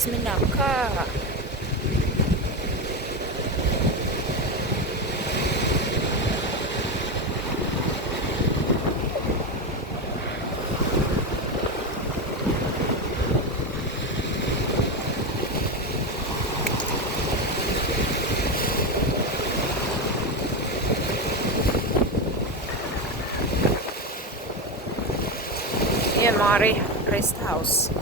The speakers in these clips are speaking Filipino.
Miss Minaka. Yan mga rest house.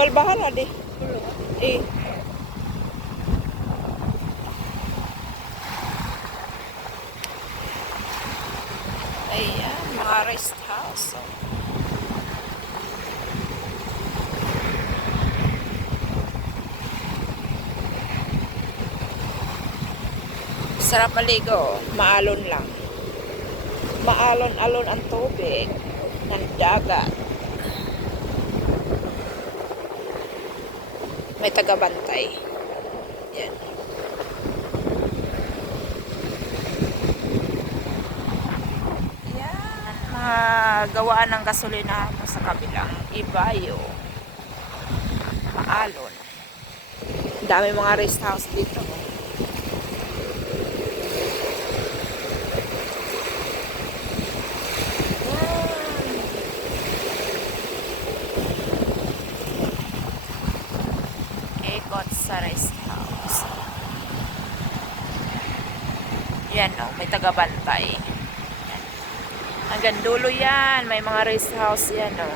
Malbahala di. Ayan, mga rest house. Sarap maligo, maalon lang. Maalon-alon ang tubig ng dagat. May tagabantay. Yan. Yan. Mga gawaan ng gasolina sa kabilang Ibayo. Maalon. Dami mga rest house dito. Ikot sa rest house. Yan o, may tagabantay. Hanggang dulo yan. May mga rest house yan o.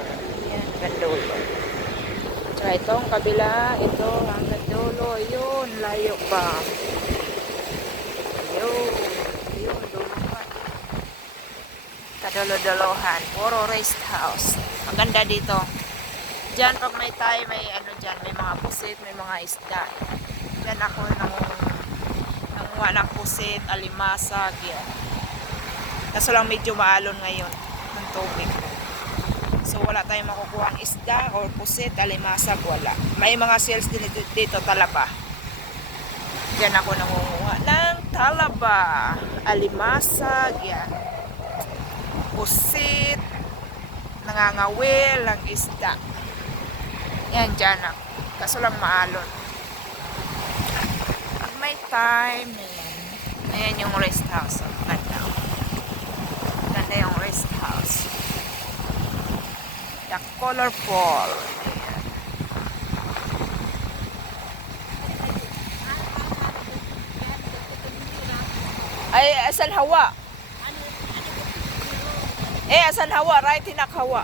Yan, hanggang dulo. Tsaka itong kabila, ito hanggang dulo. Yun, layo pa. Yun, dulo pa. Kadulo-dulohan. Puro rest house. Ang ganda dito. Diyan pag may tayo, may ano dyan, may mga pusit, may mga isda. Diyan ako nanguha ng pusit, alimasag, yan. Kaso lang medyo maalon ngayon ng tubig. So wala tayong makukuha ang isda or pusit, alimasag, wala. May mga sales din dito, talaba. Diyan ako nangunguha ng talaba, alimasag, yan. Pusit, nangangawil, ang isda. Yan, dyan ako. Kaso lang maalon. Pag may time, ayan. Ayan yung rest house. Ganda. Ganda yung rest house. The colorful. Ayan. Ay, asan hawa? Asan hawa? Right, hinak hawa.